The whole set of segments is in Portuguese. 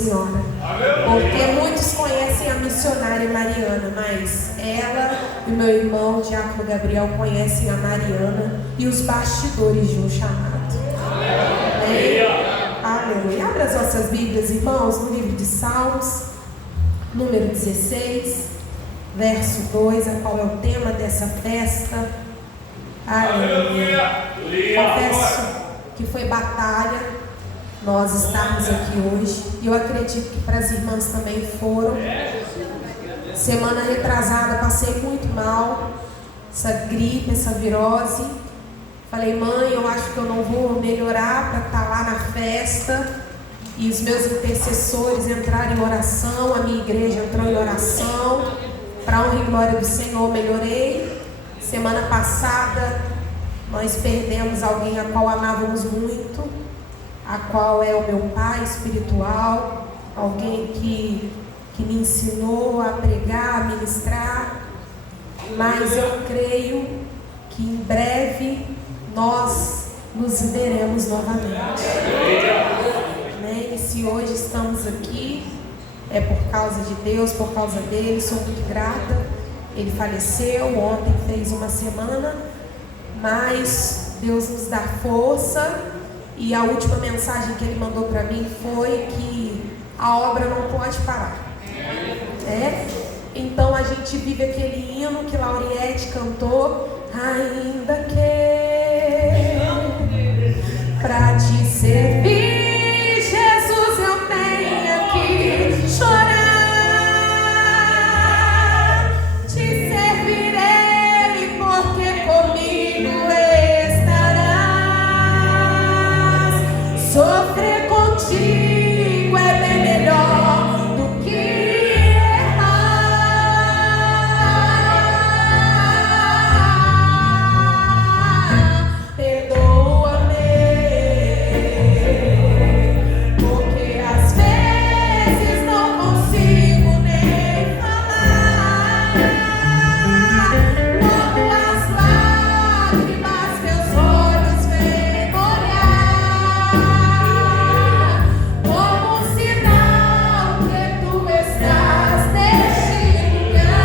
Senhora, porque muitos conhecem a missionária Mariana, mas ela e meu irmão Diácono Gabriel conhecem a Mariana e os bastidores de um chamado. Amém? Aleluia. Abra as vossas Bíblias, irmãos, no livro de Salmos, número 16, verso 2, a qual é o tema dessa festa. Aleluia. Confesso que foi batalha nós estarmos aqui hoje, e eu acredito que para as irmãs também foram. Semana retrasada passei muito mal, essa gripe, essa virose. Falei, mãe, eu acho que eu não vou melhorar para estar lá na festa. E os meus intercessores entraram em oração, a minha igreja entrou em oração. Para a honra e glória do Senhor, melhorei. Semana passada nós perdemos alguém a qual amávamos muito, a qual é o meu pai espiritual, alguém que me ensinou a pregar, a ministrar. Mas eu creio que em breve nós nos veremos novamente. E se hoje estamos aqui, é por causa de Deus, por causa dele, sou muito grata. Ele faleceu, ontem fez uma semana, mas Deus nos dá força. E a última mensagem que ele mandou para mim foi que a obra não pode parar. Então a gente vive aquele hino que Lauriette cantou, ainda que para te servir, Jesus, eu tenho que chorar. Te servirei porque comigo estarás. Sofrer contigo é bem melhor do que errar. Perdoa-me, porque às vezes não consigo nem falar. Quando as lágrimas meus olhos vêm molhar, como um sinal que tu estás neste lugar.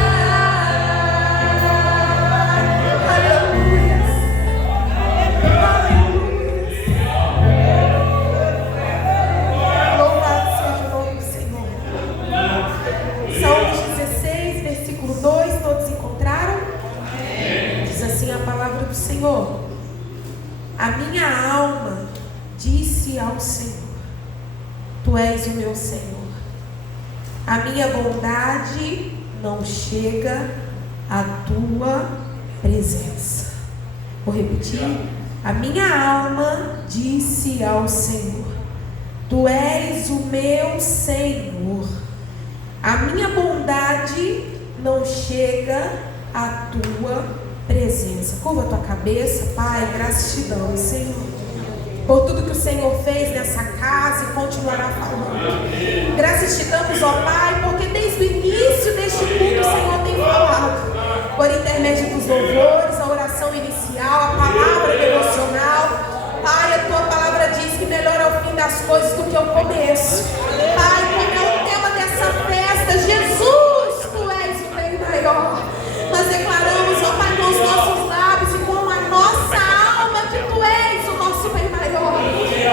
Aleluia. Louvado seja o nome do Senhor. Salmos 16, versículo 2, todos encontraram? Diz assim a palavra do Senhor: a minha alma disse ao Senhor, tu és o meu Senhor. A minha bondade não chega à tua presença. Vou repetir. A minha alma disse ao Senhor, tu és o meu Senhor. A minha bondade não chega à tua presença. Curva a tua cabeça, Pai, gratidão, Senhor, por tudo que o Senhor fez nessa casa e continuará falando. Graças te damos, ó Pai, porque desde o início deste culto o Senhor tem falado. Por intermédio dos louvores, a oração inicial, a palavra devocional. Pai, a tua palavra diz que melhor é o fim das coisas do que o começo. Pai, como é o tema dessa festa, Jesus, tu és o bem maior. Nós declaramos, ó Pai, com os nossos lábios e com a nossa alma que tu és o nosso bem maior.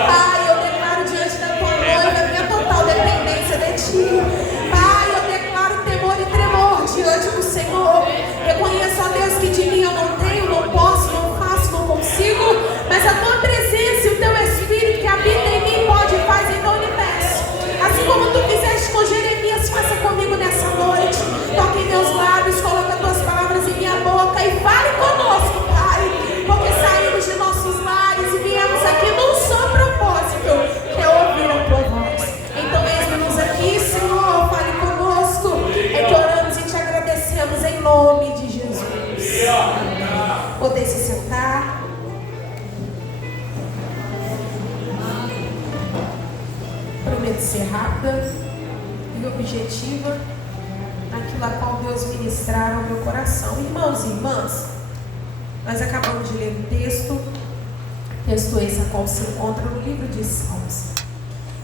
Pai, eu declaro diante da tua noiva a minha total dependência de ti. Pai, eu declaro temor e tremor diante do Senhor. Reconheço, ó Deus, que de mim eu não tenho, não posso, não faço, não consigo, mas a tua presença e o teu Espírito que habita em mim pode e faz, então eu lhe peço. Assim como tu fizeste com Jeremias, faça comigo nessa noite. Toque em meus lábios, coloca as tuas palavras em minha boca e fale conosco, Pai, porque saímos de nossos lares e viemos aqui num só propósito, que é ouvir a tua voz. Então eis-nos aqui, Senhor, fale conosco. É que oramos e te agradecemos em nome de Jesus. Poder se sentar. Prometo ser rápida e objetiva naquilo a qual Deus ministrar ao meu coração. Irmãos e irmãs, nós acabamos de ler um texto esse a qual se encontra no livro de Salmos.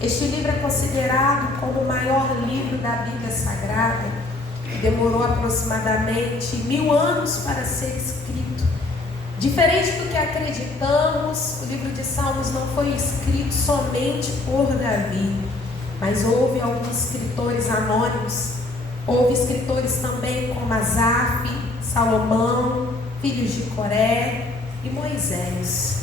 Este livro é considerado como o maior livro da Bíblia Sagrada, que demorou aproximadamente 1000 anos para ser escrito. Diferente do que acreditamos, o livro de Salmos não foi escrito somente por Davi, mas houve alguns escritores anônimos. Houve escritores também como Asaf, Salomão, filhos de Coré e Moisés.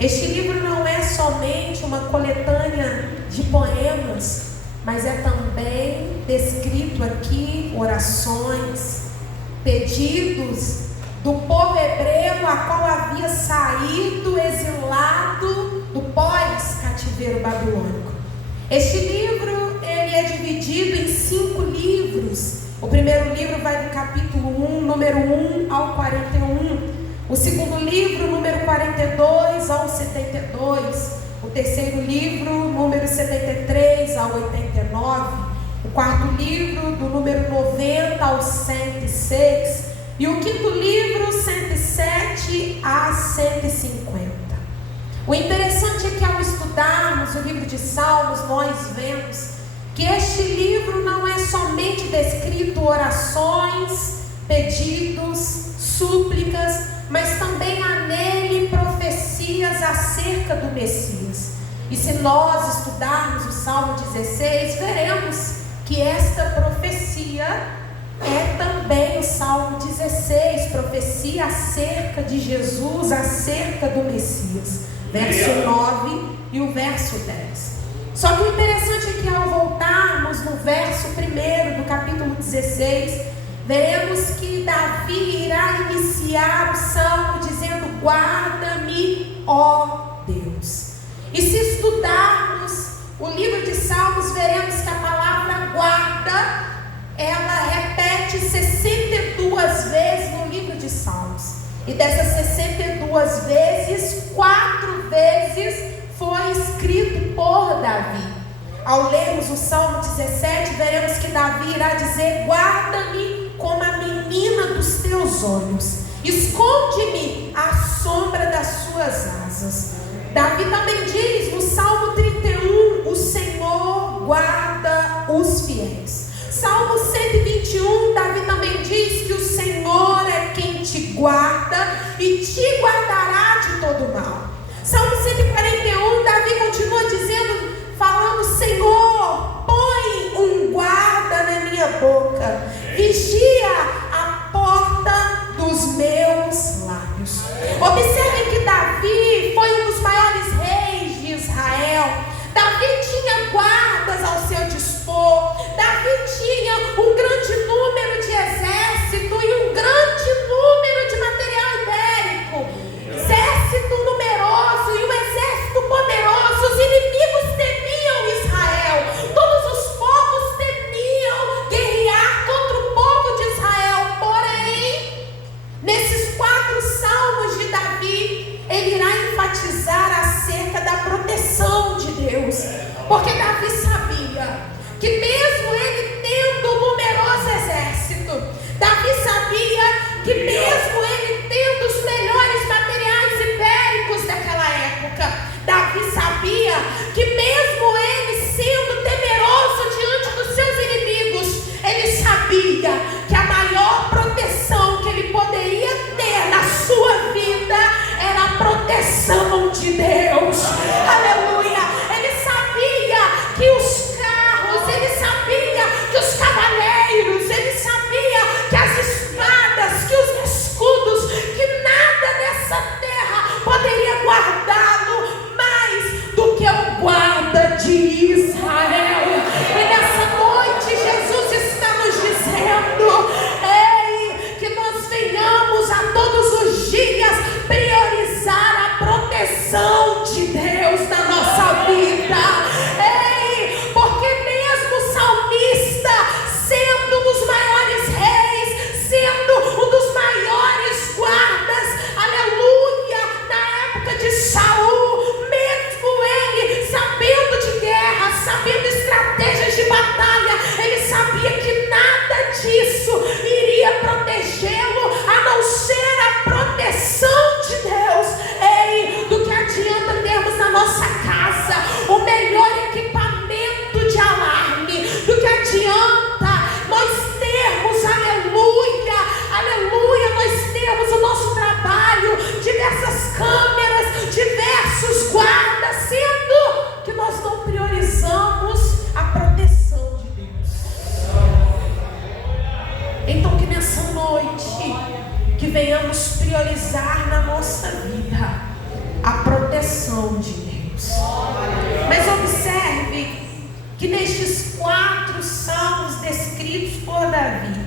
Este livro não é somente uma coletânea de poemas, mas é também descrito aqui orações, pedidos do povo hebreu a qual havia saído exilado do pós-cativeiro babilônico. Este livro ele é dividido em 5 livros. O primeiro livro vai do capítulo 1, número 1 ao 41. O segundo livro, número 42 ao 72. O terceiro livro, número 73 ao 89. O quarto livro, do número 90 ao 106. E o quinto livro, 107 a 150. O interessante é que ao estudarmos o livro de Salmos, nós vemos que este livro não é somente descrito orações, pedidos, súplicas, mas também há nele profecias acerca do Messias. E se nós estudarmos o Salmo 16, veremos que esta profecia é também o Salmo 16, profecia acerca de Jesus, acerca do Messias. Verso 9 e o verso 10. Só que o interessante é que ao voltarmos no verso 1 do capítulo 16, veremos que Davi irá iniciar o salmo dizendo: guarda-me, ó Deus. E se estudarmos o livro de Salmos, veremos que a palavra guarda, ela repete 62 vezes no livro de Salmos. E dessas 62 vezes, 4 vezes foi escrito por Davi. Ao lermos o Salmo 17, veremos que Davi irá dizer: guarda-me como a menina dos teus olhos, esconde-me à sombra das suas asas. Davi também diz no Salmo 31: o Senhor guarda os fiéis. Salmo 121, Davi também diz que o Senhor é quem te guarda e te guardará de todo mal. Salmo 141, Davi continua dizendo, falando: Senhor, põe um guarda na minha boca, vigia a porta dos meus lábios. Observe que Davi foi um dos maiores reis de Israel. Davi tinha guardas ao seu dispor. Davi tinha um grande número de exército e um grande número de material ibérico. Exército numeroso e um exército poderoso. Os inimigos temiam Israel. nesses 4 salmos descritos por Davi,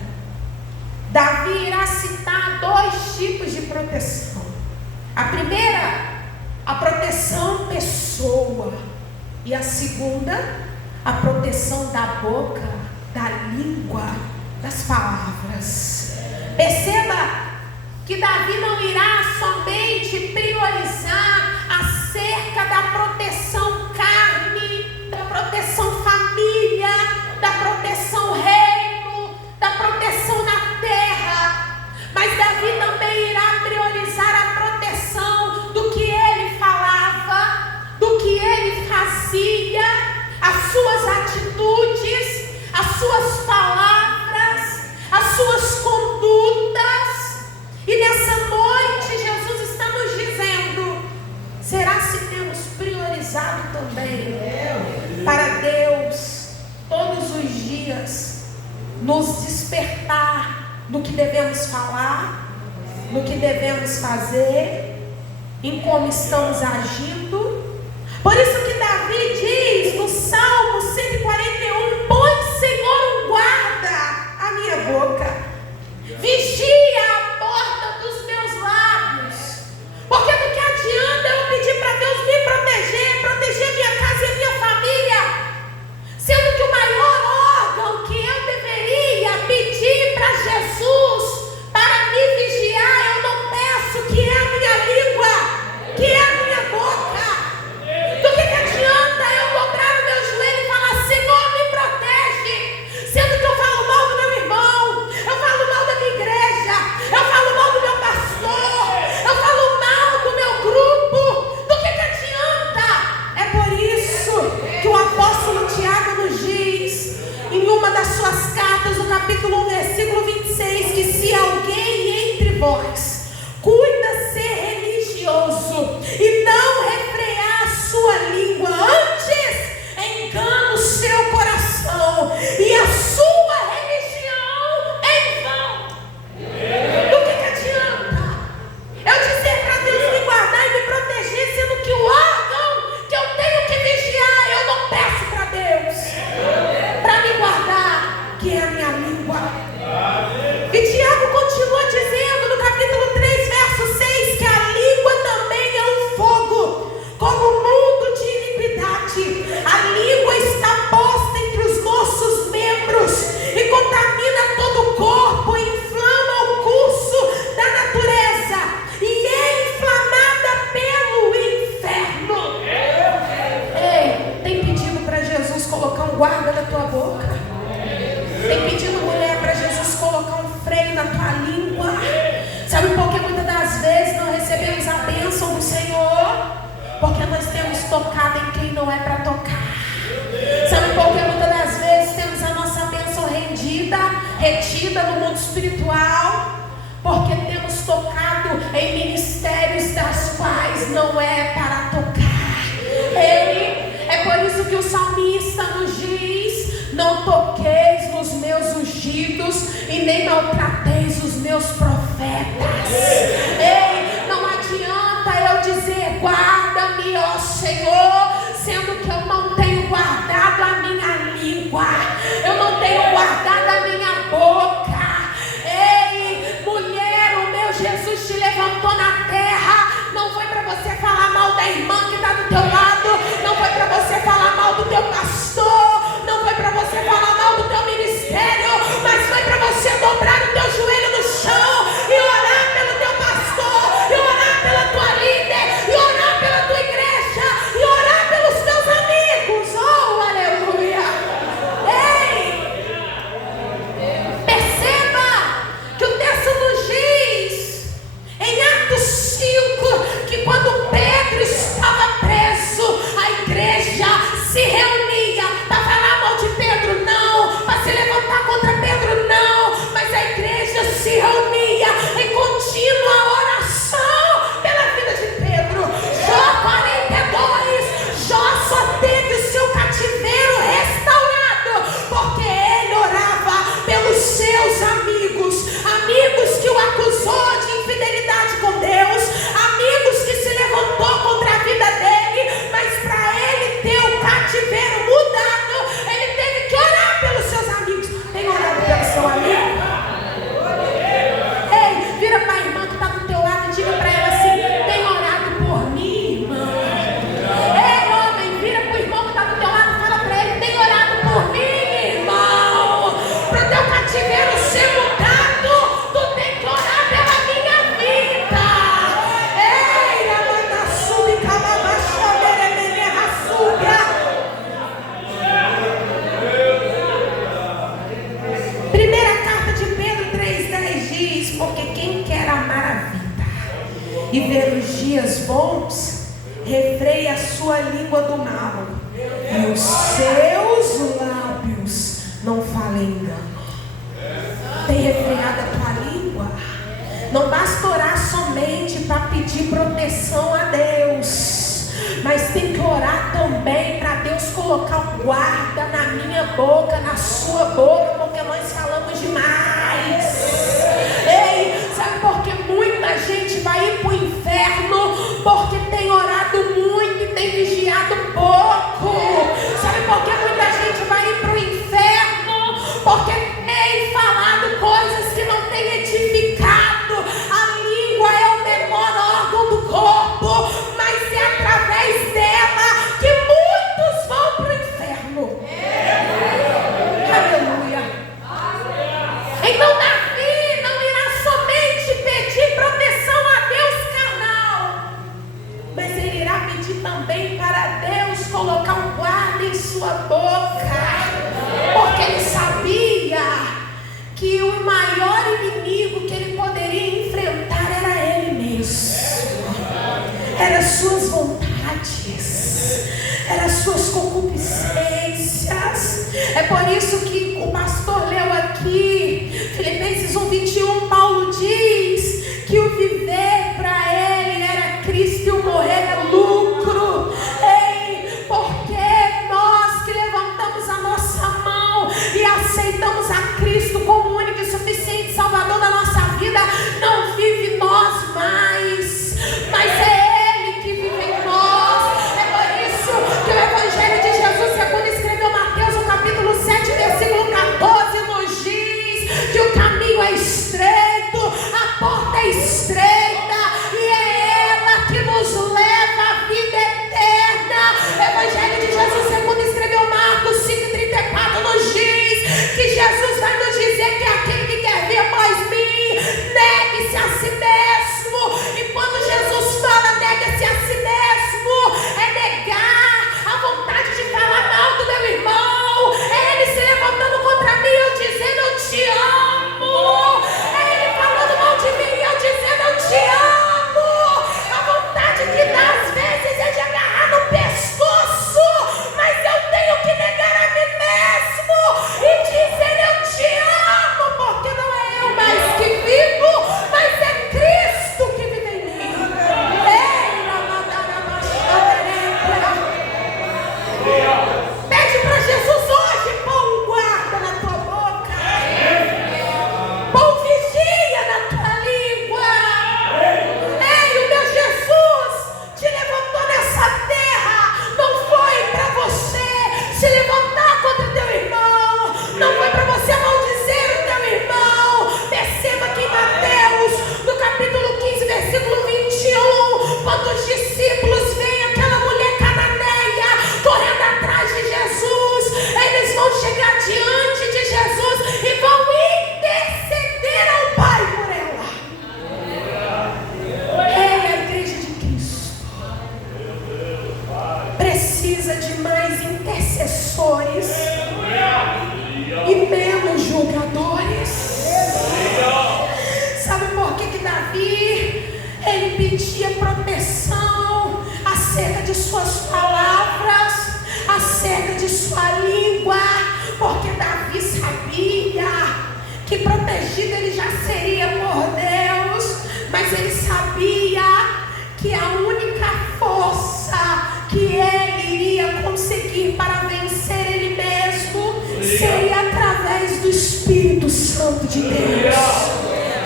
Davi irá citar 2 tipos de proteção. A primeira, a proteção pessoa, e a segunda, a proteção da boca, da língua, das palavras. Perceba que Davi não irá somente priorizar acerca da proteção carne, da proteção família, da proteção reino, da proteção na terra, mas Davi também irá priorizar a proteção do que ele falava, do que ele fazia, as suas atitudes, as suas palavras, as suas condutas. E nessa noite Jesus está nos dizendo: será se temos priorizado também para Deus todos os dias nos despertar no que devemos falar, no que devemos fazer, em como estamos agindo? Por isso que Davi diz no Salmo 141: põe, Senhor, um guarda à minha boca, vigia a porta dos meus lábios, porque do que adianta eu pedir para Deus me proteger, proteger minha casa e minha família, sendo que o maior órgão que eu deveria pedir para Jesus para me vigiar, eu não peço, que é a minha língua, que é a minha boca. Do que adianta eu dobrar o meu joelho e falar: Senhor, me protege, sendo que eu falo mal do meu irmão, eu falo mal da minha igreja, eu falo mal do meu pastor, eu falo mal do meu grupo? Do que adianta? É por isso que o apóstolo Tiago nos diz, em uma das suas cartas, no capítulo 1, versículo 26, que se alguém entre vós cuida ser religioso e não refrear a sua língua, antes engana o seu coração e a sua religião em vão. Do que adianta eu dizer para Deus me guardar e me proteger, sendo que o órgão que eu tenho que vigiar, eu não peço para Deus para me guardar, que é a minha língua? E Tiago continua dizendo no capítulo 3, verso 6, que a língua também é um fogo, como um mundo de iniquidade. A língua está posta entre os nossos membros e contamina todo o corpo, e inflama o curso da natureza, e é inflamada pelo inferno. Ei, tem pedido para Jesus colocar um guarda na tua boca? Tem pedido, mulher, para Jesus colocar um freio na tua língua? Sabe por que muitas das vezes não recebemos a bênção do Senhor? Porque nós temos tocado em quem não é para tocar. Sabe por que muitas das vezes temos a nossa bênção retida no mundo espiritual? Porque temos tocado em ministérios das quais não é para tocar. É por isso que o salmista nos diz: não toqueis nos meus ungidos e nem maltrateis os meus profetas. Ei, não adianta eu dizer: guarda-me, ó Senhor, sendo que eu não tenho guardado a minha língua, eu não tenho guardado a minha boca. Ei, mulher, o meu Jesus te levantou na terra, não foi para você falar mal da irmã que está do teu lado, não foi para você falar mal do teu pastor, não foi para você falar mal do teu ministério, mas foi para você dobrar o teu joelho no chão e orar pelo teu pastor, e orar pela tua líder, e orar pela tua igreja, e orar pelos teus amigos. bons, refreie a sua língua do mal, e os seus lábios não falem engano. Tem refreado a tua língua? Não basta orar somente para pedir proteção a Deus, mas tem que orar também para Deus colocar um guarda na minha boca, na sua boca, porque nós falamos demais. Ei, sabe por que muita gente vai ir para o inferno? Porque tem orado muito e tem vigiado pouco. Sabe por que muita gente vai ir para o inferno? Porque tem falado coisas que não tem edificado. A língua é o menor órgão do corpo, mas é através dela que muitos vão para o inferno. Aleluia. Então Davi não irá somente pedir proteção a Deus carnal, mas ele irá pedir também para Deus colocar um guarda em sua boca, porque ele sabia que o maior inimigo que ele poderia enfrentar era ele mesmo, eram suas vontades, eram suas concupiscências. É por isso que o pastor leu aqui Filipenses 1:21, Paulo diz que o viver para ele era Cristo e o morrer é lucro. Ei, porque nós que levantamos a nossa mão e aceitamos a Cristo como único e suficiente Salvador da nossa vida, não vive nós mais, mas é Ele que vive em nós. É por isso que o Evangelho de Jesus, segundo escreveu Mateus, no capítulo 7, versículo 14, nos diz que o caminho é estreito, a porta é estreita, e é ela que nos leva à vida eterna. O Evangelho de Jesus, segundo escreveu Marcos 5:34, nos diz que Jesus vai nos dizer que aquele que quer vir após mim, negue-se a si mesmo. E quando Jesus fala negue-se a si mesmo, é negar a vontade de falar mal do meu irmão, é ele se levantando contra mim, eu dizendo eu te amo, é ele falando mal de mim, eu dizendo eu te amo. A vontade que dá às vezes é de agarrar no pescoço, mas eu tenho que negar a mim mesmo e dizer eu te amo, porque não é eu mais que vivo, mas é Cristo que vive em mim. Pede para Jesus hoje pôr um guarda na tua boca, pôr vigia na tua língua. Ei, o meu Jesus te levantou nessa terra, não foi para você se levantar contra teu irmão, não foi para você maldizer o teu irmão. Perceba que em Mateus, no capítulo 15, versículo 21, quando os discípulos veem aquela mulher cananeia correndo atrás de Jesus, eles vão chegar diante de Jesus e vão interceder ao Pai por ela. É a igreja de Cristo. Precisa de mais intercessores e menos julgadores. Sabe por que Davi, ele pedia proteção acerca de suas palavras, acerca de sua língua? Porque Davi sabia que protegido ele já seria por Deus, mas ele sabia que a única força que ele iria conseguir para vencer ele mesmo seria através do Espírito Santo de Deus.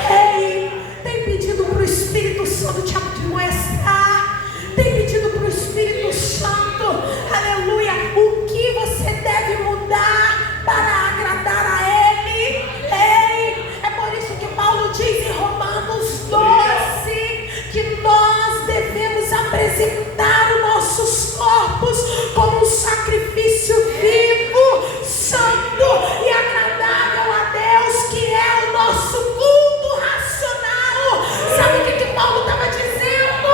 Ei, tem pedido para o Espírito Santo te admoestar, tem pedido para o Espírito Santo, aleluia, o que você deve mudar para agradar a Ele. Ei, é por isso que Paulo diz em Romanos 12 que nós devemos apresentar os nossos corpos como um sacrifício vivo, santo e agradável a Deus, que é o nosso culto racional. Sabe o que Paulo estava dizendo?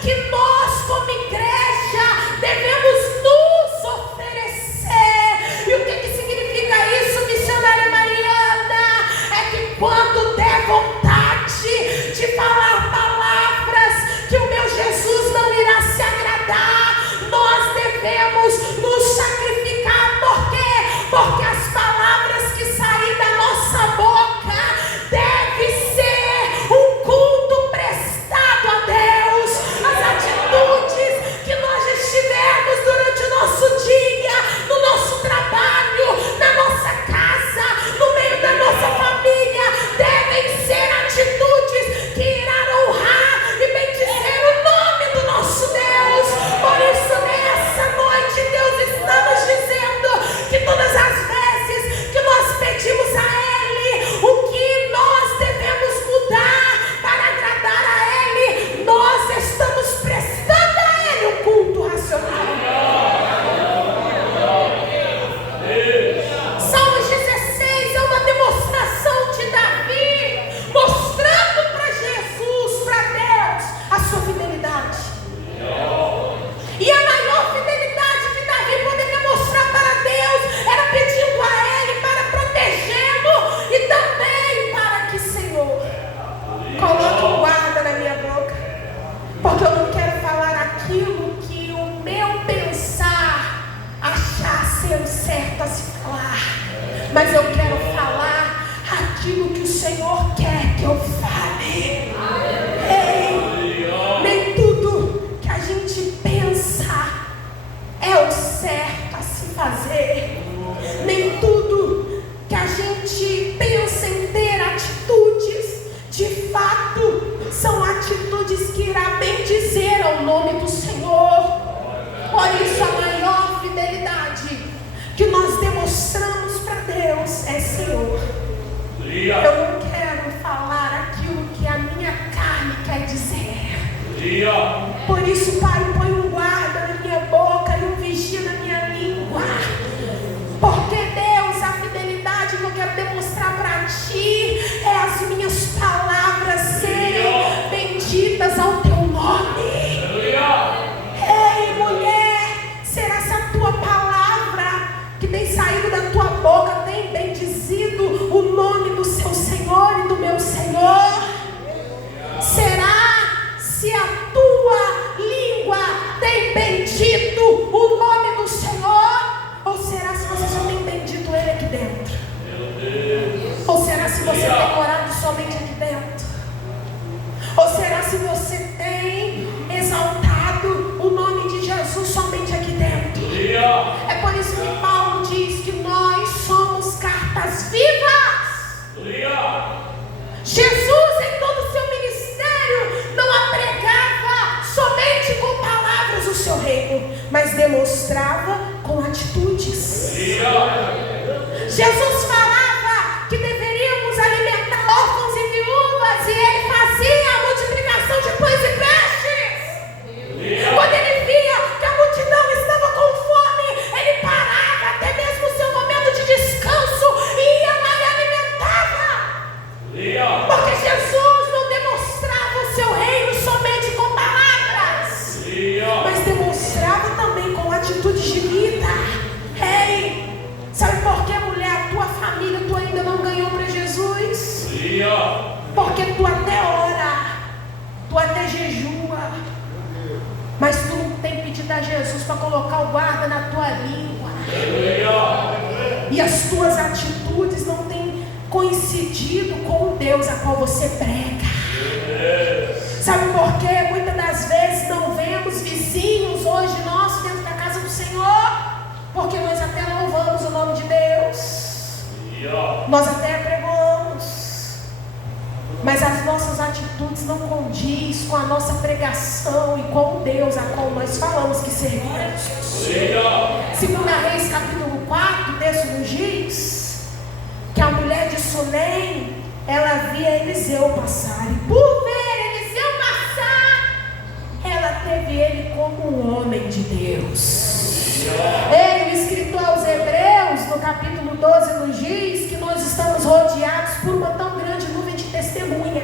Que nós, como igreja, devemos mas eu quero falar aquilo que o Senhor quer que eu fale. Nem tudo que a gente pensa é o certo a se fazer. Nem tudo que a gente pensa em ter atitudes, de fato, são atitudes que irá bendizer ao nome do Senhor. Por isso, a maior fidelidade que nós demonstramos para Deus é: Senhor, eu não quero falar aquilo que a minha carne quer dizer. Por isso, Pai, põe um guarda na minha boca e um vigia na minha língua. Porque, Deus, a fidelidade que eu quero demonstrar para Ti é as minhas palavras serem benditas ao Teu nome. Ei, mulher, será essa Tua palavra que tem saído da Tua boca tem bendizido o nome do Seu Senhor e do meu Senhor? Será se a tua língua tem bendito o nome do Senhor? Ou será se você só tem bendito Ele aqui dentro? Ou será se você tem orado somente aqui dentro? Ou será se você tem exaltado o nome de Jesus somente aqui dentro? É por isso que Paulo diz que nós somos cartas vivas. Jesus, em todo o seu ministério, não apregava somente com palavras o seu reino, mas demonstrava com atitudes. Jesus falava que deveríamos alimentar órfãos e viúvas, e Ele fazia a multiplicação de pães e peixes. Quando Ele via que a multidão estava com fome, Ele parava até mesmo o seu momento de descanso e ia lá e alimentava. Porque Jesus não demonstrava o seu reino somente com palavras, mas demonstrava também com atitudes de vida. Ei, sabe por que, mulher, a tua família, tu ainda não ganhou para Jesus? Porque tu até ora, tu até jejua, mas tu não tem pedido a Jesus para colocar o guarda na tua língua. E as tuas atitudes não têm coincidido com o Deus a qual você prega. Sabe por quê? Muitas das vezes não vemos vizinhos hoje nossos dentro da casa do Senhor, porque nós até louvamos o nome de Deus, nós até pregamos, mas as nossas atitudes não condiz com a nossa pregação e com o Deus a qual nós falamos que servimos. 2 Reis capítulo 4, texto nos diz que a mulher de Sunem, ela via Eliseu passar, e por ver Eliseu passar, ela teve ele como um homem de Deus. Ele, o escritor aos Hebreus, no capítulo 12, nos diz que nós estamos rodeados por uma tão grande nuvem de testemunha.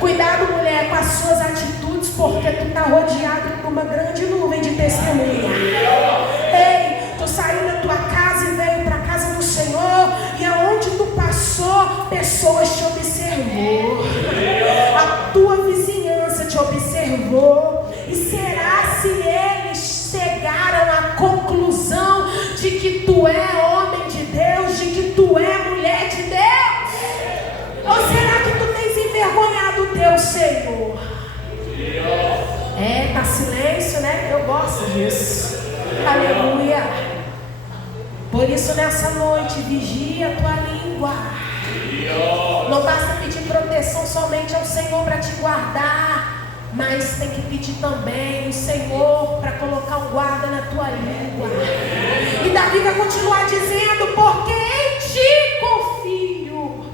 Cuidado, mulher, com as suas atitudes, porque tu está rodeado por uma grande nuvem de testemunha. Ei, tu saiu da tua casa e veio para a casa do Senhor, e aonde tu passou, pessoas te observou, a tua vizinhança te observou. E será se eles chegaram à conclusão de que tu é homem de Deus, de que tu é mulher de Deus? Ou será que tu tens envergonhado o teu Senhor? Tá silêncio, né? Eu gosto disso. Aleluia. Por isso, nessa noite, vigia a tua língua. Não basta pedir proteção somente ao Senhor para te guardar, mas tem que pedir também o Senhor para colocar um guarda na tua língua. E Davi vai continuar dizendo: porque em ti confio.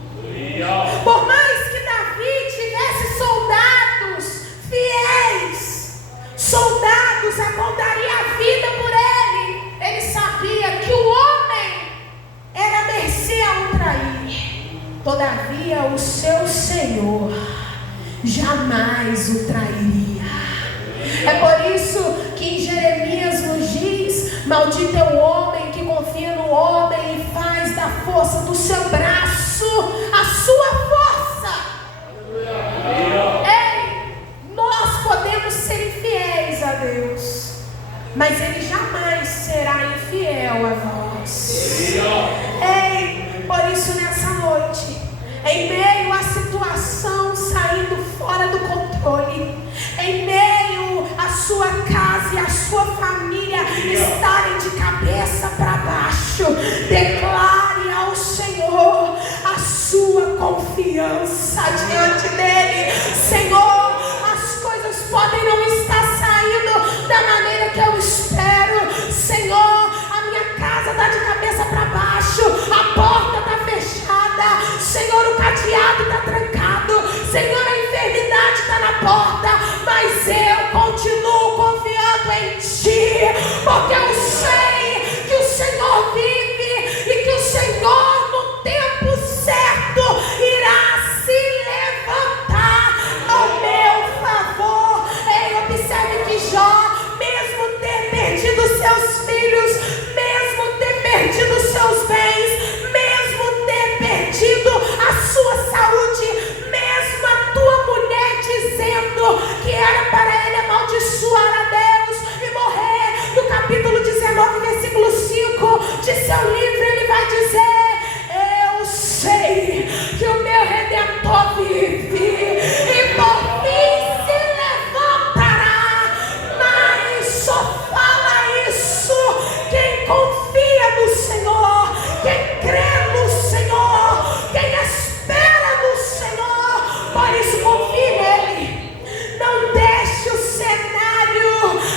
Por mais que Davi tivesse soldados fiéis, soldados a qual daria a vida por ele, ele sabia que o homem era mercê a o trair. Todavia o seu Senhor jamais o trairia. É por isso que em Jeremias nos diz: maldito é o homem que confia no homem e faz da força do seu braço a sua força. Ei, nós podemos ser infiéis a Deus, mas Ele jamais será infiel a nós. Ei, sua família estarem de cabeça para baixo. Declare ao Senhor a sua confiança diante dele. Senhor, as coisas podem não estar saindo da maneira que eu espero. Senhor, a minha casa está de cabeça para baixo, a porta está fechada, Senhor, o cadeado está trancado, Senhor, a enfermidade está na porta, mas eu continuo confiando em Ti, porque eu sei que o Senhor vive e que o Senhor, no tempo certo, irá se levantar ao meu favor. Ei, observe que Jó, mesmo ter perdido seus filhos, mesmo ter perdido seus bens, mesmo ter perdido a sua saúde, mesmo a tua mulher dizendo que era para ele amaldiçoar a Deus e morrer, no capítulo 19, versículo 5 de seu livro, ele vai dizer: eu sei que o meu Redentor vive e por fim se levantará. Mas só fala isso quem confia no Senhor, quem crê no Senhor, quem espera no Senhor. Por isso, confie nele. Não deixe o cenário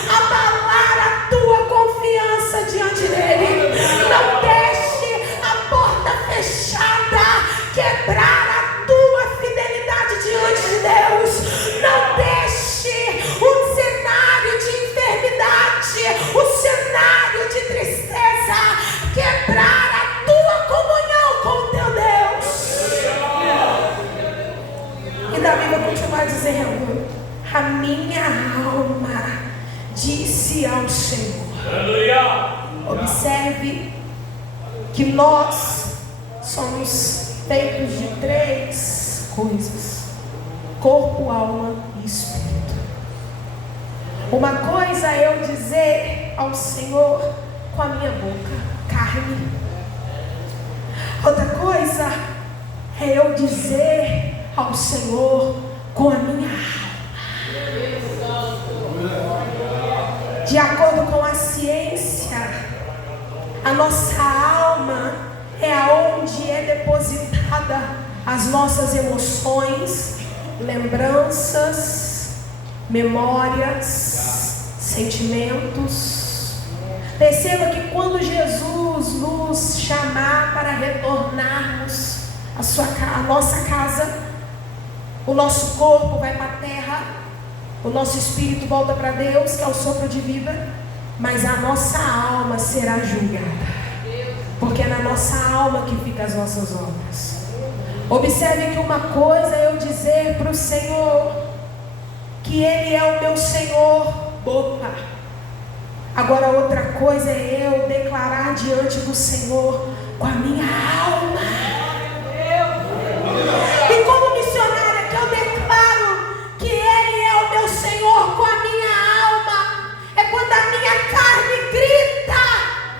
abalar a tua confiança diante dele. Não deixe a porta fechada quebrar a tua fidelidade diante de Deus. Não deixe o cenário de enfermidade, o cenário de tristeza quebrar a tua comunhão com o teu Deus. E Davi vai continuar dizendo: a minha alma disse ao Senhor. Observe que nós somos feitos de 3 coisas: corpo, alma e espírito. Uma coisa é eu dizer ao Senhor com a minha boca, carne. Outra coisa é eu dizer ao Senhor com a minha alma. De acordo com a ciência, a nossa alma é aonde é depositada as nossas emoções, lembranças, memórias, sentimentos. Perceba que quando Jesus nos chamar para retornarmos à nossa casa, o nosso corpo vai para a terra, o nosso espírito volta para Deus, que é o sopro de vida, mas a nossa alma será julgada, porque é na nossa alma que ficam as nossas obras. Observe que uma coisa é eu dizer para o Senhor que Ele é o meu Senhor, boca. Agora outra coisa é eu declarar diante do Senhor com a minha alma. E como missionária que eu declaro que Ele é o meu Senhor com a minha alma, é quando a minha carne grita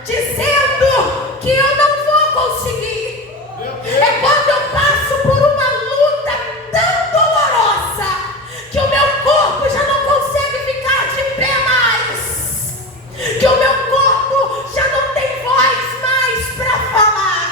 dizendo que eu não vou conseguir. É quando eu passo por uma luta tão dolorosa que o meu corpo já não consegue ficar de pé mais, que o meu corpo já não tem voz mais para falar.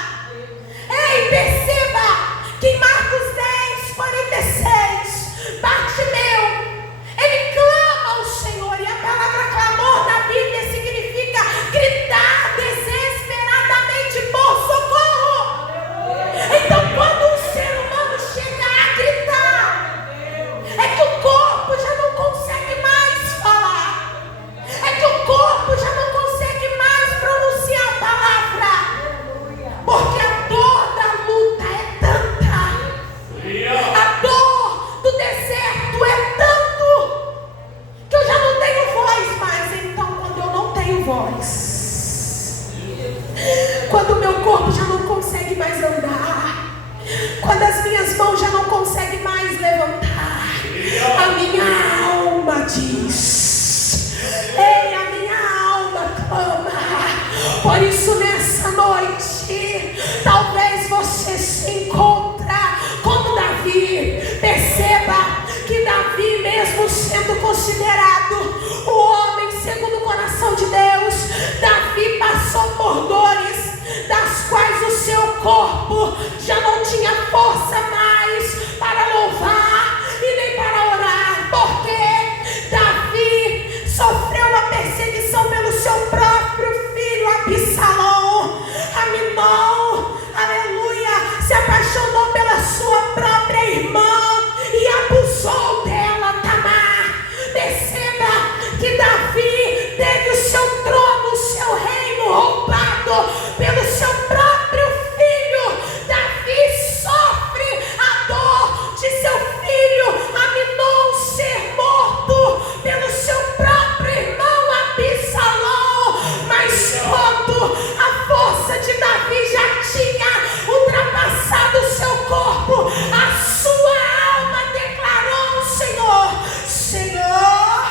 por dores das quais o seu corpo já não tinha força mais para louvar e nem para orar, porque Davi sofreu uma perseguição pelo seu próprio filho Absalão. Aminon, aleluia, se apaixonou pela sua própria irmã e abusou dela, Tamar. Perceba que Davi teve o seu trono, o seu reino roubado pelo seu próprio filho. Davi sofre a dor de seu filho Aminon ser morto pelo seu próprio irmão Absalão. Mas quando a força de Davi já tinha ultrapassado o seu corpo, a sua alma declarou ao Senhor: Senhor,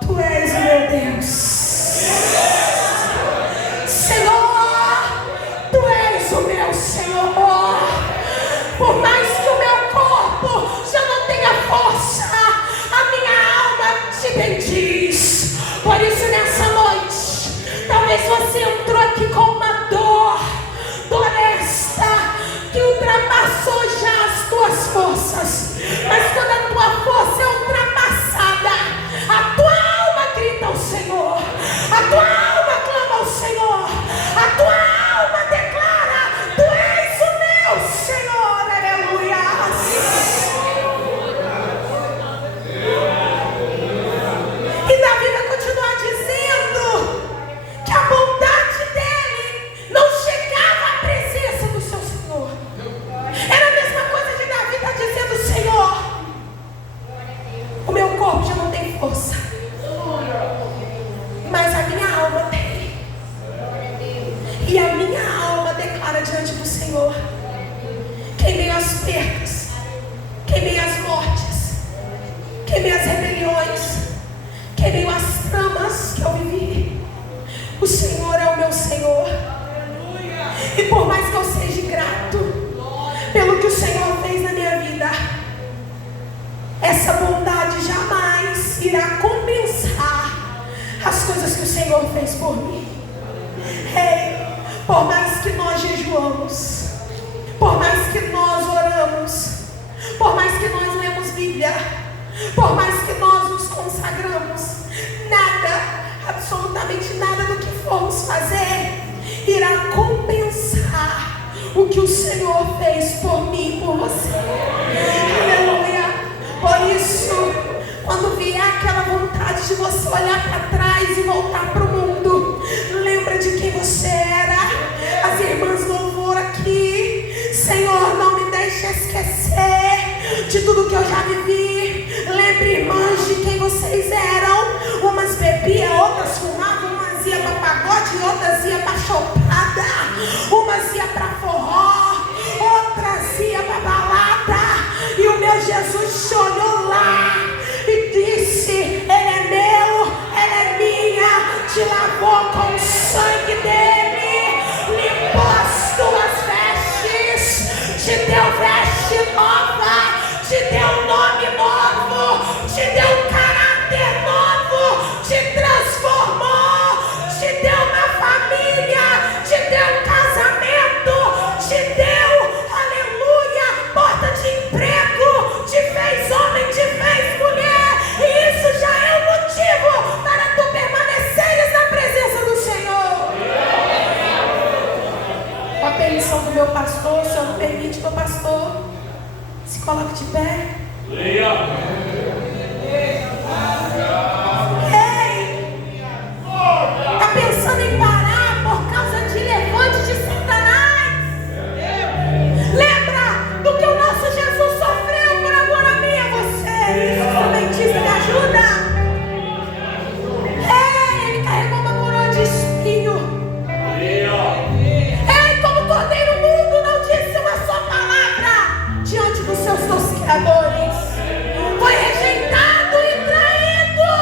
Tu és o meu Deus. Senhor, Tu és o meu Senhor. Por mais que o meu corpo já não tenha força, a minha alma te bendiz. Por isso nessa noite, talvez você entrou aqui com uma dor esta que ultrapassou já as tuas forças. Mas quando a tua força é ultrapassada, a tua alma grita ao Senhor, a tua alma clama ao Senhor, a tua alma declara: Tu és o meu Senhor. Aleluia. E Davi vai continuar dizendo que a bondade dele não chegava à presença do seu Senhor. Era a mesma coisa de Davi estar dizendo: Senhor, o meu corpo já não tem força, mas a minha alma tem. E a minha alma declara diante do Senhor que em meio às perdas, que em meio às mortes, que em meio às rebeliões, que em meio às tramas que eu vivi, o Senhor é o meu Senhor. E por mais que eu seja grato pelo que o Senhor fez na minha vida, essa bondade jamais irá compensar as coisas que o Senhor fez por mim. Ei, por mais que nós jejuamos, por mais que nós oramos, por mais que nós lemos Bíblia, por mais que nós nos consagramos, nada, absolutamente nada do que formos fazer irá compensar o que o Senhor fez por mim e por você. Aleluia. Por isso, quando vier aquela vontade de você olhar para trás e voltar para o mundo, lembra de quem você era. As irmãs louvor aqui: Senhor, não me deixe esquecer de tudo que eu já vivi. Lembre, irmãs, de quem vocês eram. Umas bebiam, outras fumavam, umas iam para pagode, outras iam para chopada, umas iam para forró, outras iam para balada. E o meu Jesus te olhou lá e disse: Ele é meu, ela é minha. Te lavou com o sangue dele, limpou as tuas vestes, te deu veste nova, te deu nome novo, te deu caráter novo, te transformou, te deu uma família, te deu casamento, te deu, aleluia, porta de emprego, te fez homem, te fez mulher. E isso já é um motivo para tu permaneceres na presença do Senhor. Com a permissão do meu pastor, o Senhor me permite, meu pastor, se coloque de pé. Ei, tá pensando em parar por causa de levante de Satanás? Lembra do que o nosso Jesus sofreu por amor a mim e a você. Isso também me ajuda. Ele carregou uma coroa de espinho. Como cordeiro mudo, não disse uma só palavra diante dos seus tosqueadores. Foi rejeitado e traído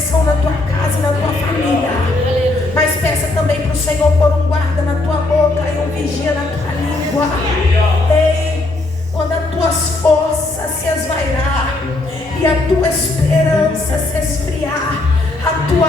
proteção na tua casa e na tua família. Mas peça também para o Senhor pôr um guarda na tua boca e um vigia na tua língua. Ei, quando as tuas forças se esvairar e a tua esperança se esfriar, a tua